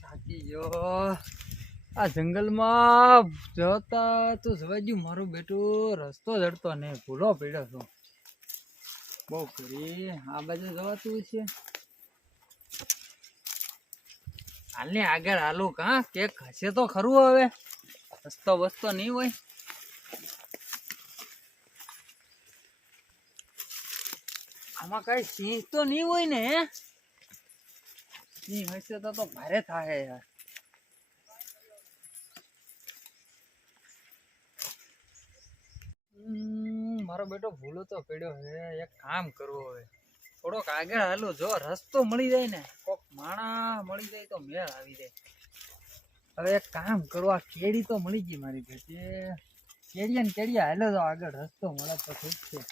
થાકી ગયો આ જંગલમાં જતા તો જવાય ગયું મારું બેટું રસ્તો જડતો ને ભૂલો પડ્યો છું બહુ કરી આ બાજુ જવાતું છે હાલને આગળ હાલો કા કે હશે તો ખરું હવે રસ્તો બસતો નહીં હોય આમાં કઈ સિંહ તો નહીં હોય ને સિંહ હશે તો ભારે થાય યાર મારો બેટો ભૂલો તો પડ્યો હે એક કામ કરવો હવે થોડોક આગળ હાલો જો રસ્તો મળી જાય ને કોક માણા મળી જાય તો મેળ આવી જાય હવે એક કામ કરવા કેડી તો મળી ગઈ મારી બેટે કેડિયા ને કેડિયા હાલો તો આગળ રસ્તો મળે તો ઠીક છે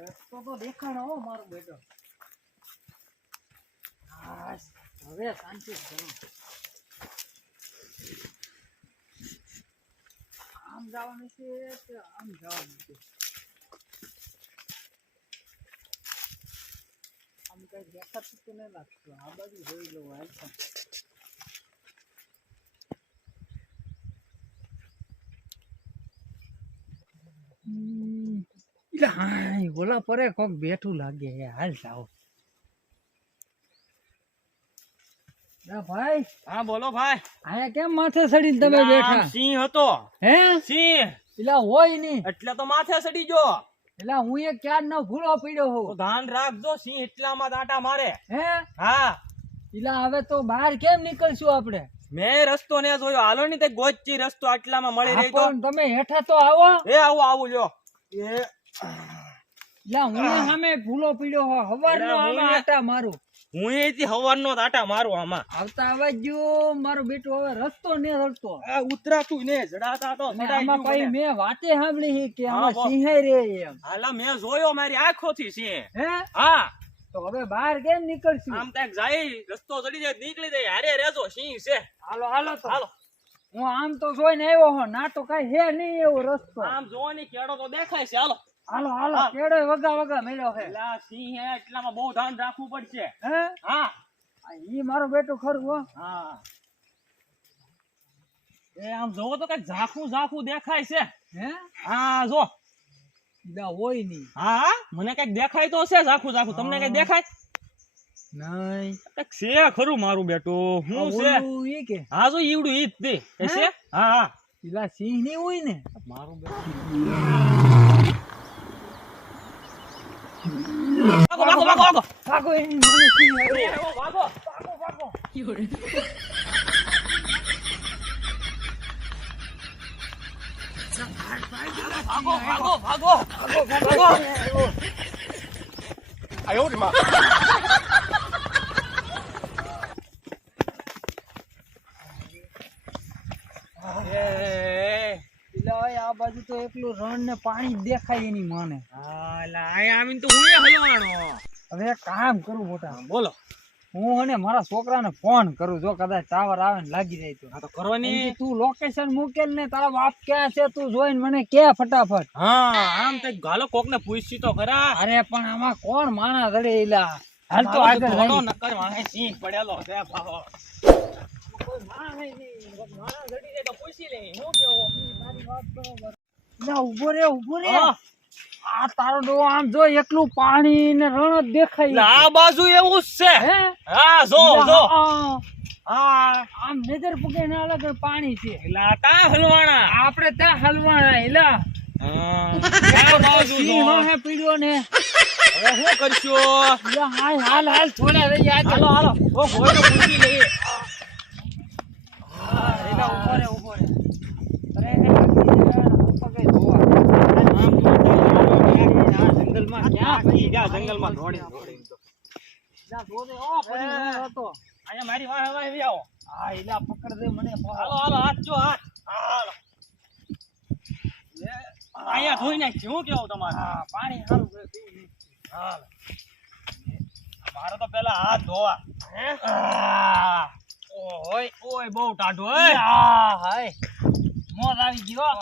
રસ્તો તો દેખાડો હો મારો બેટો હવે શાંતિ આમ જવાનું છે કે આમ જવાનું છે આમ કઈ દેખાતું તો નહીં લાગતું આ બાજુ જોઈ લો હાલ બોલા પરે કોક બેઠું લાગે હાલ જાઓ ભાઈ હા બોલો ભાઈ આયા કેમ માથે સડીને તમે બેઠા સિંહ હતો હે સિંહ પેલા હોય નહીં એટલે તો માથે સડી જો પેલા હું એ ક્યાં ન ભૂલો પડ્યો હોઉં તો ધ્યાન રાખજો સિંહ એટલામાં દાંટા મારે હે હા પેલા હવે તો બહાર કેમ નીકળશું આપણે મેં રસ્તો ને જોયો હાલો ની તે ગોચી રસ્તો આટલામાં મળી રહી તો તમે હેઠા તો આવો એ આવું લ્યો એ હું સામે ભૂલો પડ્યો હો હવારનો આમાં આટા મારું હું એથી હવારનો આટા મારું આમાં આવતા આવા જો મારો બેટો હવે રસ્તો ને રસ્તો આ ઉતરાતું ને જડાતા તો આમાં કઈ મેં વાતે સાંભળી કે આમાં સિંહ રે એમ હાલા મેં જોયો મારી આંખોથી સિંહ હે હા તો હવે બહાર કેમ નીકળશું આમ તક જાય રસ્તો ચડી જાય નીકળી જાય હારે રેજો સિંહ છે હાલો હાલો તો હાલો હું આમ તો જોઈને આવ્યો હો ના તો કઈ હે નહીં એવો રસ્તો આમ જોવાની કેડો તો દેખાય છે હાલો હાલો હાલો કેડો વગા મળ્યો છે એલા સિંહ હે એટલામાં બહુ ધ્યાન રાખવું પડશે હે હા ઈ મારો બેટો ખરું હો હા એ આમ જોવો તો કઈ ઝાખું દેખાય છે હે હા જો દા હોય નહીં હા મને કઈક દેખાય તો છે ઝાખું તમને કઈ દેખાય નહીં કઈક છે ખરું મારું બેટું હું છે ઈ કે હા જો ઈવડું ઈ જ તે છે હા પેલા સિંહ ની હોય ને મારું બેટું ભાગો એની મને સિંહ આવ્યો ભાગો આયો રે માં આ બાજુ તો એકલું રણ ને પાણી દેખાય એની મને આવીને તો હું હલવાનો હવે એક કામ કરું મોટા બોલો હું અને મારા છોકરાને ફોન કરું જો કદાચ ટાવર આવે ને લાગી જાય તો હા તો કરવાની તું લોકેશન મૂકેલ ને તારા બાપ ક્યાં છે તું જોઈને મને કે ફટાફટ હા આમ તો ગાલો કોક ને પૂછી તો ખરા અરે પણ આમાં કોણ માણા ધડે એલા હાલ તો આગળ ઘણો નકર વાંહે સિંહ પડેલો છે ભાવો કોઈ માણા નહીં માણા ધડી જાય તો પૂછી લે હું કેવો તારી વાત બરોબર ના ઉભો રે આ તારો ડો આમ જો એકલું પાણી ને રણ જ દેખાય આ બાજુ એવું જ છે હે હા જો હા આમ નજર પગે ના લાગે પાણી છે એટલે તા હલવાણા આપણે ત્યાં હલવાણા એલા આ બાજુ જો હે પીડ્યો ને હવે શું કરશું હાલ થોડા રહી હાલો ઓ ભોય તો પૂછી લઈએ એલા ઉભો રે અરે પગે જોવા જંગલમાં ક્યાં જંગલમાં દોડી જા દોડે ઓ પડી હતો અહીંયા મારી વાહે વાહે આવી આવો. હા એલા પકડ દે મને હાલો હાલો હાથ જો હાથ. હાલો. અહીંયા ધોઈ નાખ હું કેવું તમારે. હા પાણી સારું કરે પી. હાલો. મારે તો પેલા હાથ ધોવા. હે ઓય ઓય બહુ ટાઢું ઓય. આ હાય મોત આવી ગયો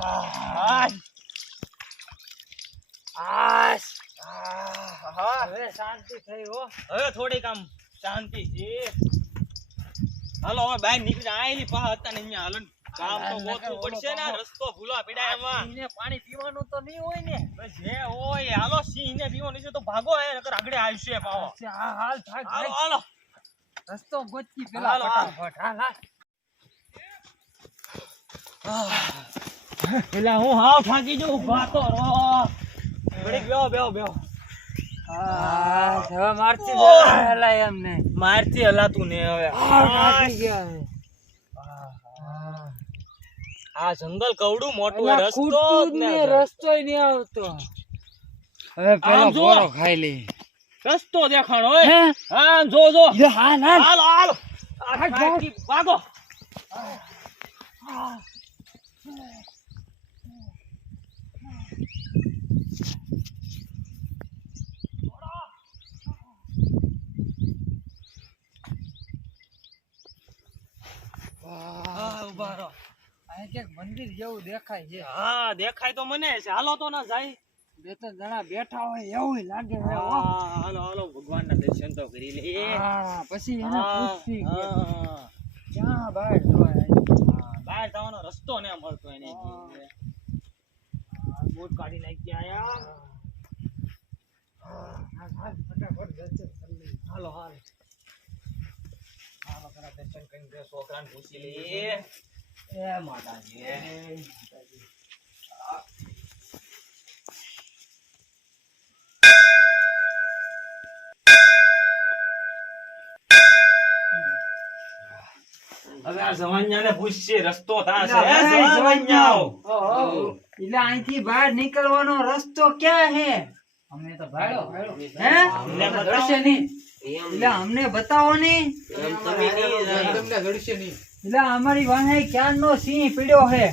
હાય. આશ હા. હવે શાંતિ થઈ હો હવે થોડીક આમ શાંતિ છે. હાલો હવે બહાર નીકળી આયેલી પાછા હતા ને અહીંયા હાલો ને. કામ તો ગોતવું પડશે ને રસ્તો ભૂલા પડ્યા એમાં. સિંહને પાણી પીવાનું તો નહીં હોય ને બસ જે હોય હાલો સિંહ ને પીવાનું છે તો ભાગો હે નકર આગળ આવશે પાવો. હા હાલ થાક હાલો ભાઈ. હાલો. રસ્તો ગોતી પેલા હાલો, હાલો. ફટાફટ હાલ હાલ પેલા હું હાવ થાકી જઉં ભાતો રો. ઘડીક બેહો બેહો બેહો. હા હવે મારથી ઓહ. હલાય એમને મારથી હલાતું ને હવે. થાકી ગયા હવે. આ જંગલ કવડું મોટું અલા, રસ્તો ખૂટતું જ જ ને, ને રસ્તોય નહીં આવતો હવે પેલો આમ જો. બોરો ખાઈ લે રસ્તો દેખાણો હોય. હે હા જો જો. લે હાલ હાલ હાલો હાલો. આ ભાગ, થાકી ભાગો. હા ઉભા રહો. અહીં ક્યાંક મંદિર જેવું દેખાય છે હા દેખાય તો મને છે. હાલો તો ના જાય. બે ત્રણ જણા બેઠા હોય એવું લાગે છે હો. હા, હાલો હાલો ભગવાનના દર્શન તો કરી લે. હા પછી એને હા, પૂછતી કે હા. ક્યાં બહાર જોવાય હા, બહાર જવાનો રસ્તો ને મળતો એને. હા. બૂટ કાઢી નાખી આયા. હાલ હાલ ફટાફટ દર્શન કરી લઈએ. હાલો હાલો. હાલો પેલા દર્શન કરીને બે છોકરાને પૂછી લઈએ. એ માતાજી. હવે આ જવાનિયાને પૂછશે રસ્તો તા છે. એટલે હે હવે જવાનિયાઓ. ઓહો. એટલે અહીંથી બહાર નીકળવાનો રસ્તો ક્યાં હે અમને તો ભાડો હે અમને બતાવો. દર્શન નહીં. એટલે અમને બતાવો ને એટલે અમારી વાહે ક્યારનો સિંહ પીડ્યો હે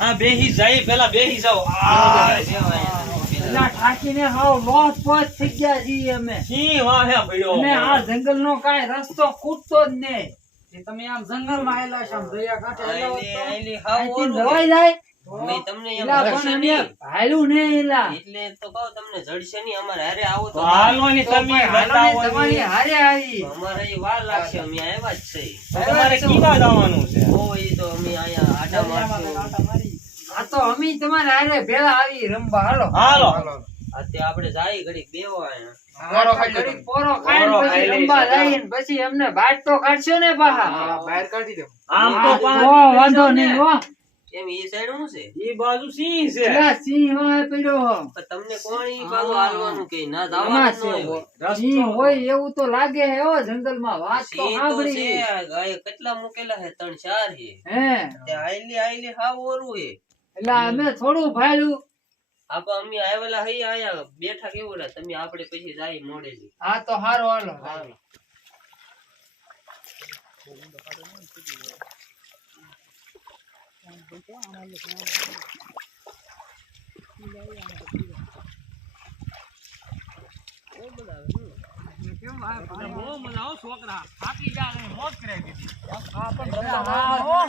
હા બેહી જાય પેલા બેહી જાઓ. એટલે ઠાકીને હાવ લોટ પોચ થઈ ગયા છીએ અમે સિંહ વાહે પડ્યો. અને આ જંગલનો કાંઈ રસ્તો ખૂટતો જ નહીં. એ તમે આમ જંગલમાં આયેલા છો, આમ દરિયા કાંઠે આયેલા હોત તો અહીંથી દવાઈ જાય. એલા પણ અમે ભાયલું નહીં એલા. તો હાલવાની તમે બતાવો ને. તમારી હારે આવી. તમારે કીવા જવાનું છે. આ તો અમે તમારે હારે ભેળા આવી રમવા હાલો. હાલો. ઘડીક પોરો ખાઈને પછી રમવા જઈએ ને પછી અમને બહાર તો કાઢશો ને પાછા. આમ તો તો વાંધો નહીં હો. ઈ બાજુ સિંહ છે. એલા સિંહ હોય પડ્યો. તમને કોણ ઈ બાજુ હાલવાનું કે ના આમાં જવાનું છે. હોય સિંહ હોય એવું તો લાગે હે હો જંગલમાં. વાત તો સિંહ તો છે સાંભળી. ગાય કેટલા મૂકેલા હે 3-4 હે હે તે આઈલી હાવ ઓરું હે એટલે અમે થોડું ભાયલું. આપા અમે આવેલા હઈ આયા બેઠા કેવડા તમે આપણે પછી જાય મોડેલી હા તો હારો હાલો. બહુ મજા આવો છોકરા. થાકી ગયા ને મોજ કરાવી દીધી. હા હો.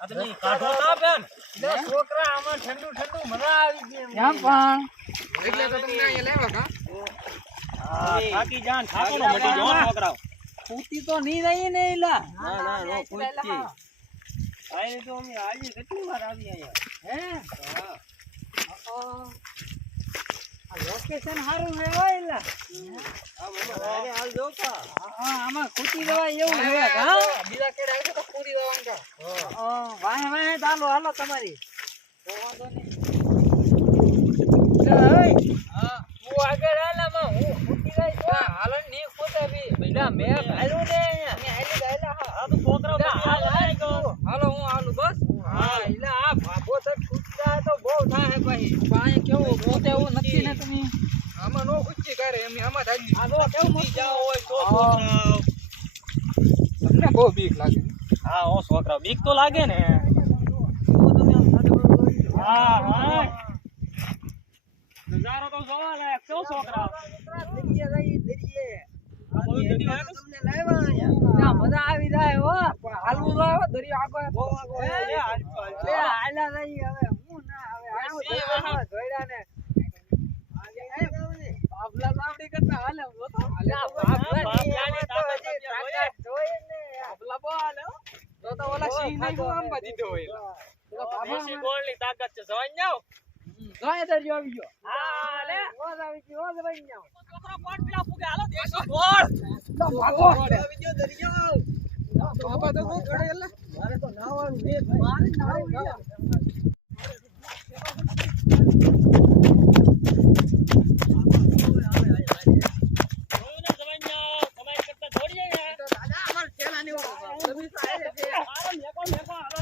આ તમે કાઢો ના બેન. એટલે છોકરા આમાં ઠંડુ ઠંડુ મજા આવી ગઈ એમ. કેમ પણ હા, થાકી ગયા ને થાકો નો મટી ગયો હો છોકરાઓ. ખૂટી તો નહીં રહી ને એલા. ના ના નો પૂછતી આઈને તો અમે આજે કેટલી વાર આવી આયા. હે આ લોકેશન સારું હે હો એલા. અરે હાલ જો કા. હા આમાં ખૂટી જવાય એવું હે. હા બીજા કેડે આવશે તો પૂરી જવાનું કા. વાહે વાહે ચાલો હાલો તમારી. તો વાંધો નહીં. હા તું આગળ હાલામાં હું ખૂટી જાય તો હાલન નહીં ખૂટે બી. બેટા મેં ભાયલું ને અહીંયા. મેં હાલી ગયેલા હા. આ તો છોકરાઓ તો હાલ હાલ ગયો. હાલો હું હાલું બસ. હા એટલે આ ભાભો તો ખૂટી જાય તો બહુ થાય પછી. પાણી કેવું ખૂટે એવું નથી ને તમે. આમાં નો ખૂટી કરે એમ આમાં થાય આ તો કેવું મસ્તી જાઓ હોય તો હા. છોકરાઓ. તમને બહુ બીક લાગે હા ઓ છોકરા બીક તો લાગે ને હા હા નજારો તો જોવા લાયક કેવો છોકરા આ બધું દરિયો આવે તો ત્યાં મજા આવી જાય હો પણ હાલવું તો આવે દરિયો આગો એ હાલતો હાલતો. હાલા નહીં હવે હું ના હવે આવું દરિયામાં જોઈડા ને બાબલા સાવડી કરતા હાલે હો તો બાબલાની તાકાત જોઈએ ને બાબલા બોલ તો ઓલા સિંહ નહીં હું આંબા દીધો હોય દેશી ગોળની તાકાત છે જવાન જાવ જોય દરિયો આવી ગયો હા લે ઓજ આવી ગયો ઓજ આવી ગયો છોકરો કોણ પીલા ફૂગે હાલો દેશી ગોળ ભાગો આવી ગયો દરિયો બાબા તો બહુ ઘડે એટલે મારે તો નાવાનું છે મારે નાવાનું જોયું ને જવાન જાવ તમારી કરતા દોડી જાય ને દાદા અમાર પેલા ની તમે તો આયા છે હાલો મેકો મેકો હાલો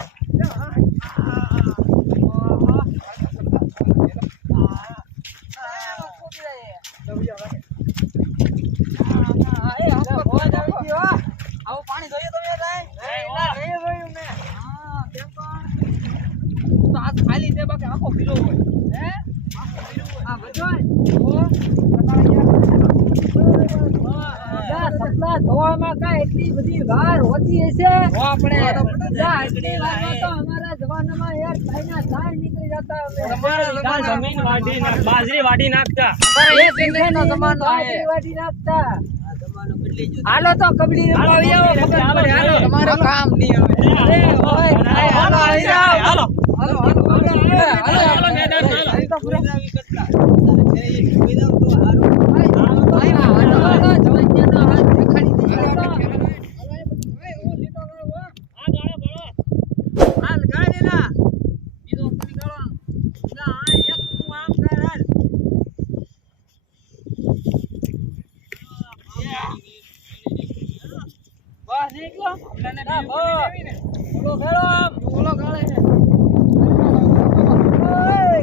પાણી જોઈએ તમે ખાલી છે બાકી આખો પીરો હોય હે આ બધો સપના ધોવામાં કાંઈ એટલી બધી વાર હોતી હશે આપણે એટલી વારમાં તો અમારા જમાનામાં યાર ચાઇના ચાર નીકળી જતા જમીન વાઢી નાખ બાજરી વાઢી નાખતા બાજરી વાઢી નાખતા હાલો તો કબડ્ડી રમાવી આવો ખબર પડે હાલો તમારું કામ નહીં હવે અરે ઓય હાલો આવી જાઓ હાલો હાલો હાલો હાલો મેદાન હાલો તો પૂરા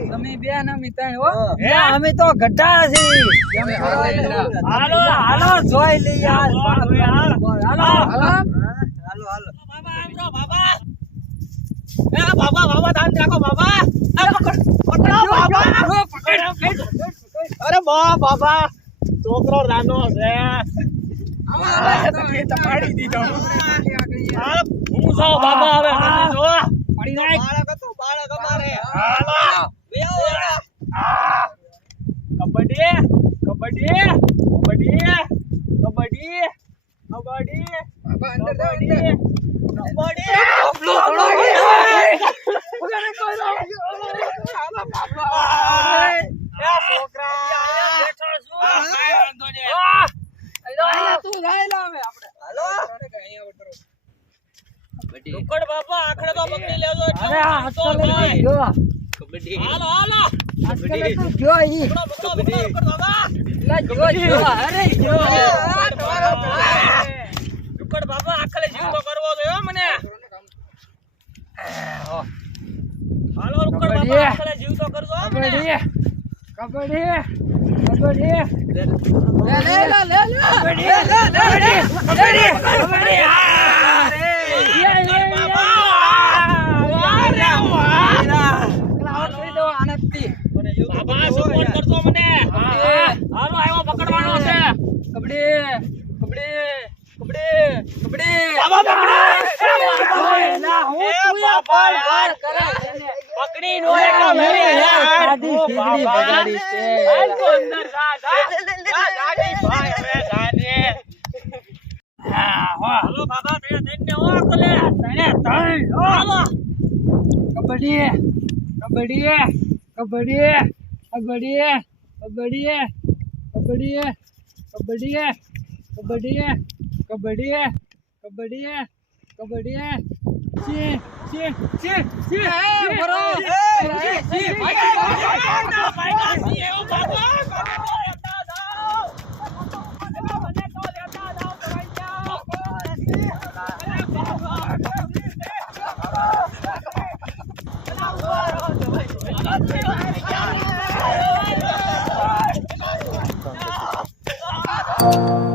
તમે બે ના મિતાય હો અમે તો ગઢા છીએ હાલો હાલો જોઈ લઈએ હાલો હાલો બાબા આમરો બાબા એ બાબા ધ્યાન રાખો બાબા આ પકડો બાબા અરે બાબા છોકરો રાનો છે પાડી દીધો હા હું જાઉં બાબા હવે મને જો પાડી નાખ બાળક અમારે હાલો કબડ્ડી કબડ્ડી કબડ્ડી કબડ્ડી કબડ્ડી અંદર જાઓ અંદર રુકડ બાપા આખડે તો પકડી લેજો અરે આ આજકાલ જો હાલો હાલો આજકાલ તો જો ઈ રુકડ બાબા લા જો અરે જો રુકડ બાબા આખલે જીવ તો કરવો જોઈએ મને હાલો રુકડ બાબા આખલે જીવ તો કરજો મને કબડ્ડી કબડ્ડી લે બાબા સપોર્ટ કરજો મને હાલો આવ્યો પકડવાનો છે કબડ્ડી કબડ્ડી કબડ્ડી કબડ્ડી બાબા પકડી નો એકા મેરી ગાડી સીધી બગાડી છે હાલ તો અંદર ગાડી ભાઈ હવે ગાડી હાલો બાબા તે તને ઓ કોલે તને તણ હાલો કબડ્ડી કબડ્ડી કબડ્ડી કબડ્ડી કબડ્ડી કબડ્ડી કબડ્ડી કબડ્ડી કબડ્ડી કબડ્ડી કબડ્ડી સી સી સી સી બરો સી ભાઈ એવો બાબા યાર